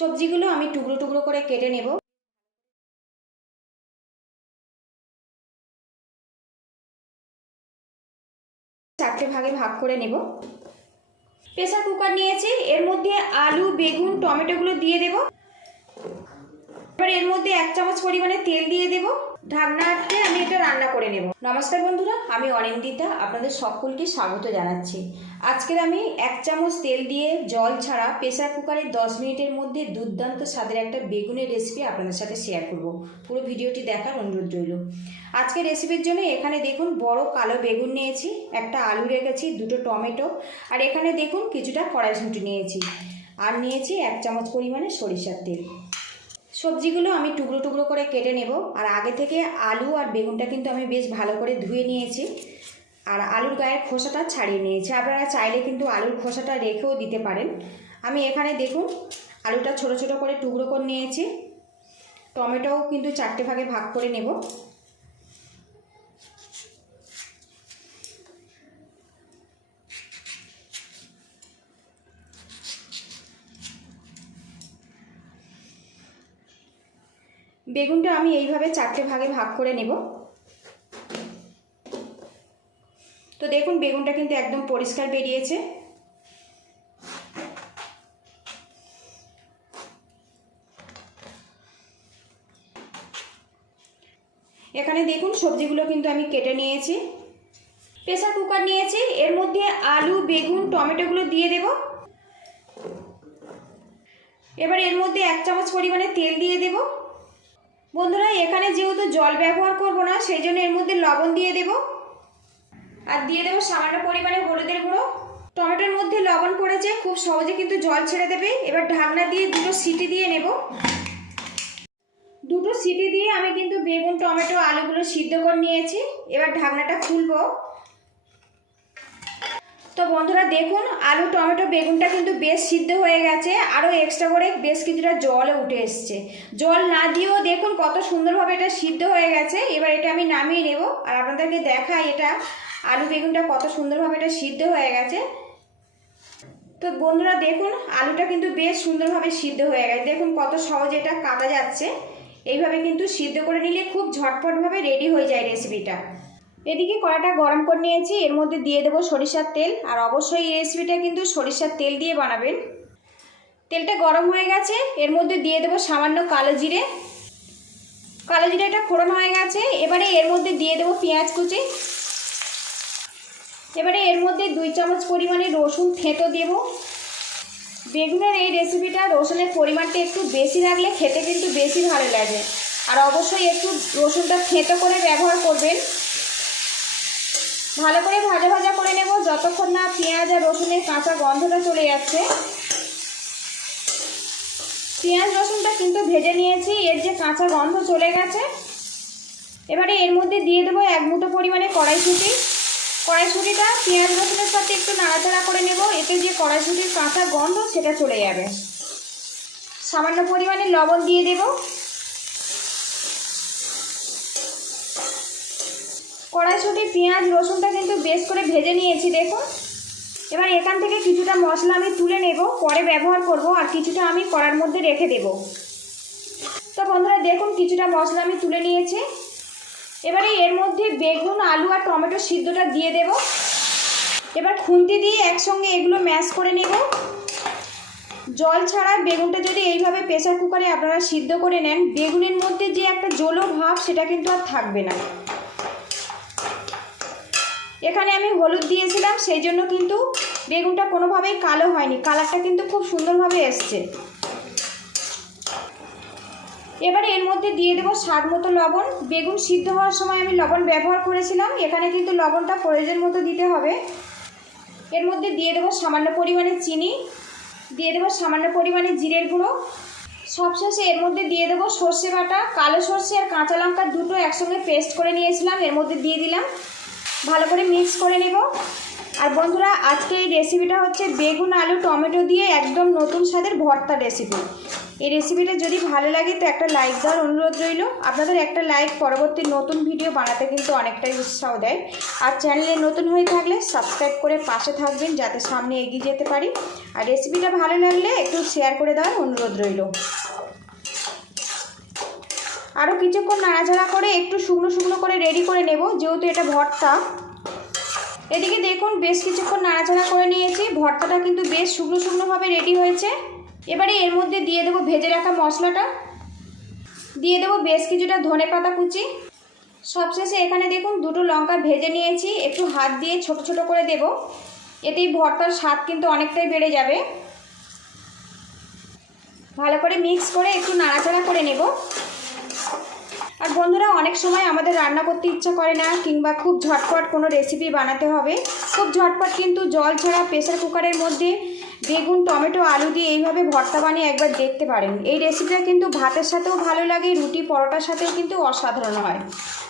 সবজিগুলো আমি টুকরো টুকরো করে কেটে নেব। চারটে ভাগে ভাগ করে নেব। প্রেসার কুকার নিয়েছি, এর মধ্যে আলু, বেগুন, টমেটোগুলো দিয়ে দেব। এবার এর মধ্যে 1 চামচ পরিমাণে তেল দিয়ে দেব। ঢাকনা আটকে আমি এটা রান্না করে নেব। নমস্কার বন্ধুরা, আমি অনিন্দিতা আপনাদের সকলকে স্বাগত জানাচ্ছি। আজকের আমি 1 চামচ তেল দিয়ে জল ছাড়া প্রেসার কুকারে 10 মিনিটের মধ্যে দুর্দান্ত স্বাদের একটা বেগুনের রেসিপি আপনাদের সাথে শেয়ার করব। পুরো ভিডিওটি দেখার অনুরোধ রইল। আজকের রেসিপির জন্য এখানে দেখুন বড় কালো বেগুন নিয়েছি, একটা আলু রেখেছি, 2টো টমেটো, আর এখানে দেখুন কিছুটা কড়াইশুঁটি নিয়েছি, আর নিয়েছি 1 চামচ পরিমাণে সরিষার তেল। সবজিগুলো আমি টুকরো টুকরো করে কেটে নেব। আর আগে থেকে আলু আর বেগুনটা কিন্তু আমি বেশ ভালো করে ধুয়ে নিয়েছি, আর আলুর গায়ের খোসাটা ছাড়িয়ে নিয়েছি। আপনারা চাইলে কিন্তু আলুর খোসাটা রেখেও দিতে পারেন। আমি এখানে দেখুন আলুটা ছোট ছোট করে টুকরো করে নিয়েছি। টমেটোও কিন্তু 4টে ভাগে ভাগ করে নেব। বেগুনটা আমি এইভাবে 4টে ভাগে ভাগ করে নেব। তো দেখুন বেগুনটা কিন্তু একদম পরিষ্কার বেরিয়েছে। এখানে দেখুন সবজিগুলো কিন্তু আমি কেটে নিয়েছি। প্রেসার কুকার নিয়েছি, এর মধ্যে আলু, বেগুন, টমেটোগুলো দিয়ে দেব। এবার এর মধ্যে 1 চামচ পরিমাণে তেল দিয়ে দেব। বন্ধুরা, এখানে যেহেতু জল ব্যবহার করব না, সেই জন্য এর মধ্যে লবণ দিয়ে দেব, আর দিয়ে দেবো সামান্য পরিমাণে হলুদের গুঁড়ো। টমেটোর মধ্যে লবণ পড়েছে, খুব সহজে কিন্তু জল ছেড়ে দেবে। এবার ঢাকনা দিয়ে 2টো সিটি দিয়ে নেব। 2টো সিটি দিয়ে আমি কিন্তু বেগুন, টমেটো, আলুগুলো সিদ্ধ করে নিয়েছি। এবার ঢাকনাটা খুলবো। তো বন্ধুরা দেখুন আলু, টমেটো, বেগুনটা কিন্তু বেশ সিদ্ধ হয়ে গেছে, আরও এক্সট্রা করে বেশ কিছুটা জলও উঠে এসছে। জল না দিয়েও দেখুন কত সুন্দরভাবে এটা সিদ্ধ হয়ে গেছে। এবার এটা আমি নামিয়ে নেব, আর আপনাদেরকে দেখাই এটা আলু বেগুনটা কত সুন্দরভাবে এটা সিদ্ধ হয়ে গেছে। তো বন্ধুরা দেখুন আলুটা কিন্তু বেশ সুন্দরভাবে সিদ্ধ হয়ে গেছে। দেখুন কত সহজে এটা কাটা যাচ্ছে। এইভাবে কিন্তু সিদ্ধ করে নিলে খুব ঝটপটভাবে রেডি হয়ে যায় রেসিপিটা। এদিকে কড়াটা গরম করে নিয়েছি, এর মধ্যে দিয়ে দেবো সরিষার তেল। আর অবশ্যই এই রেসিপিটা কিন্তু সরিষার তেল দিয়ে বানাবেন। তেলটা গরম হয়ে গেছে, এর মধ্যে দিয়ে দেবো সামান্য কালো জিরে। কালো জিরেটা ফোড়ন হয়ে গেছে। এবারে এর মধ্যে দিয়ে দেবো পেঁয়াজ কুচি। এবারে এর মধ্যে 2 চামচ পরিমাণে রসুন থেঁতো দেব। বেগুনের এই রেসিপিটা রসুনের পরিমাণটা একটু বেশি রাখলে খেতে কিন্তু বেশি ভালো লাগে। আর অবশ্যই একটু রসুনটা থেঁতো করে ব্যবহার করবেন। ভালো করে ভাজা ভাজা করে নেব যতক্ষণ না পেঁয়াজ আর রসুনের কাঁচা গন্ধটা চলে যাচ্ছে। পেঁয়াজ রসুনটা কিন্তু ভেজে নিয়েছি, এর যে কাঁচা গন্ধ চলে গেছে। এবারে এর মধ্যে দিয়ে দেবো 1 মুঠো পরিমাণে কড়াইশুঁটি। কড়াইশুঁটিটা পেঁয়াজ রসুনের সাথে একটু নাড়াচাড়া করে নেব, এতে যে কড়াইশুঁটির কাঁচা গন্ধ সেটা চলে যাবে। সামান্য পরিমাণে লবণ দিয়ে দেব। কড়াইশুঁটি, পেঁয়াজ, রসুনটা কিন্তু বেশ করে ভেজে নিয়েছি দেখুন। এবার এখান থেকে কিছুটা মশলা আমি তুলে নেব, পরে ব্যবহার করব, আর কিছুটা আমি কড়ার মধ্যে রেখে দেব। তো বন্ধুরা দেখুন কিছুটা মশলা আমি তুলে নিয়েছি। এবারে এর মধ্যে বেগুন, আলু আর টমেটো সিদ্ধটা দিয়ে দেব। এবার খুন্তি দিয়ে একসঙ্গে এগুলো ম্যাশ করে নেব। জল ছাড়া বেগুনটা যদি এইভাবে প্রেসার কুকারে আপনারা সিদ্ধ করে নেন, বেগুনের মধ্যে যে একটা জলো ভাব সেটা কিন্তু আর থাকবে না। এখানে আমি হলুদ দিয়েছিলাম, সেই জন্য কিন্তু বেগুনটা কোনোভাবেই কালো হয়নি, কালারটা কিন্তু খুব সুন্দরভাবে এসছে। এবারে এর মধ্যে দিয়ে দেবো স্বাদ মতো লবণ। বেগুন সিদ্ধ হওয়ার সময় আমি লবণ ব্যবহার করেছিলাম, এখানে কিন্তু লবণটা প্রয়োজন মতো দিতে হবে। এর মধ্যে দিয়ে দেবো সামান্য পরিমাণে চিনি, দিয়ে দেবো সামান্য পরিমাণে জিরের গুঁড়ো। সবশেষে এর মধ্যে দিয়ে দেবো সর্ষে বাটা। কালো সর্ষে আর কাঁচা লঙ্কা দুটো একসঙ্গে পেস্ট করে নিয়েছিলাম, এর মধ্যে দিয়ে দিলাম। ভালো করে মিক্স করে নেব। আর বন্ধুরা আজকে এই রেসিপিটা হচ্ছে বেগুন আলু টমেটো দিয়ে একদম নতুন স্বাদের ভর্তা রেসিপি। এই রেসিপিটা যদি ভালো লাগে তো একটা লাইক দেওয়ার অনুরোধ রইল। আপনাদের একটা লাইক পরবর্তী নতুন ভিডিও বানাতে কিন্তু অনেকটাই উৎসাহ দেয়। আর চ্যানেলে নতুন হয়ে থাকলে সাবস্ক্রাইব করে পাশে থাকবেন যাতে সামনে এগিয়ে যেতে পারি। আর রেসিপিটা ভালো লাগলে একটু শেয়ার করে দেওয়ার অনুরোধ রইল। আরও কিছুক্ষণ নাড়াচাড়া করে একটু শুকনো শুকনো করে রেডি করে নেব, যেহেতু এটা ভর্তা। এদিকে দেখুন বেশ কিছুক্ষণ নাড়াচাড়া করে নিয়েছি, ভর্তাটা কিন্তু বেশ শুকনো শুকনোভাবে রেডি হয়েছে। এবারে এর মধ্যে দিয়ে দেবো ভেজে রাখা মশলাটা, দিয়ে দেবো বেশ কিছুটা ধনেপাতা কুচি। সবশেষে এখানে দেখুন দুটো লঙ্কা ভেজে নিয়েছি, একটু হাত দিয়ে ছোট ছোট করে দেব, এতেই ভর্তার স্বাদ কিন্তু অনেকটাই বেড়ে যাবে। ভালো করে মিক্স করে একটু নাড়াচাড়া করে নেব। আর বন্ধুরা অনেক সময় আমাদের রান্না করতে ইচ্ছা করে না, কিংবা খুব ঝটপট কোনো রেসিপি বানাতে হবে, খুব ঝটপট কিন্তু জল ছাড়া প্রেসার কুকারের মধ্যে বেগুন টমেটো আলু দিয়ে এইভাবে ভর্তা বানিয়ে একবার দেখতে পারেন। এই রেসিপিটা কিন্তু ভাতের সাথেও ভালো লাগে, রুটি পরোটার সাথেও কিন্তু অসাধারণ হয়।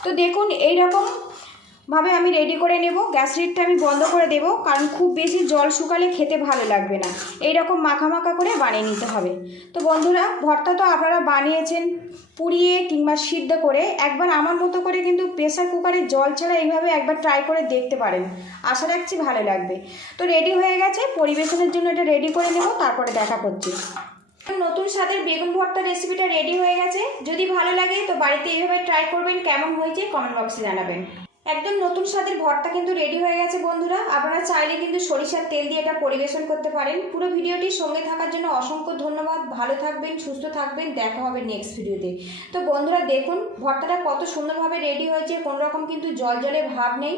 তো দেখুন এই রকমভাবে আমি রেডি করে নেব। গ্যাস লিডটা আমি বন্ধ করে দেব, কারণ খুব বেশি জল শুকালে খেতে ভালো লাগবে না। এই রকম মাখা মাখা করে বানিয়ে নিতে হবে। তো বন্ধুরা ভর্তা তো আপনারা বানিয়েছেন পুড়িয়ে কিংবা সিদ্ধ করে, একবার আমার মতো করে কিন্তু প্রেসার কুকারে জল ছাড়া এইভাবে একবার ট্রাই করে দেখতে পারেন। আশা রাখছি ভালো লাগবে। তো রেডি হয়ে গেছে, পরিবেশনের জন্য এটা রেডি করে নেব, তারপরে দেখা করছি। নতুন স্বাদের বেগুন ভর্তা রেসিপিটা রেডি হয়ে গেছে। যদি ভালো লাগে তো বাড়িতে এইভাবে ট্রাই করবেন, কেমন হয়েছে কমেন্ট বক্সে জানাবেন। একদম নতুন স্বাদের ভর্তা কিন্তু রেডি হয়ে গেছে বন্ধুরা। আপনারা চাইলে কিন্তু সরিষার তেল দিয়ে এটা পরিবেশন করতে পারেন। পুরো ভিডিওটির সঙ্গে থাকার জন্য অসংখ্য ধন্যবাদ। ভালো থাকবেন, সুস্থ থাকবেন, দেখা হবে নেক্সট ভিডিওতে। তো বন্ধুরা দেখুন ভর্তাটা কত সুন্দরভাবে রেডি হয়েছে, কোনো রকম কিন্তু জল জলে ভাব নেই।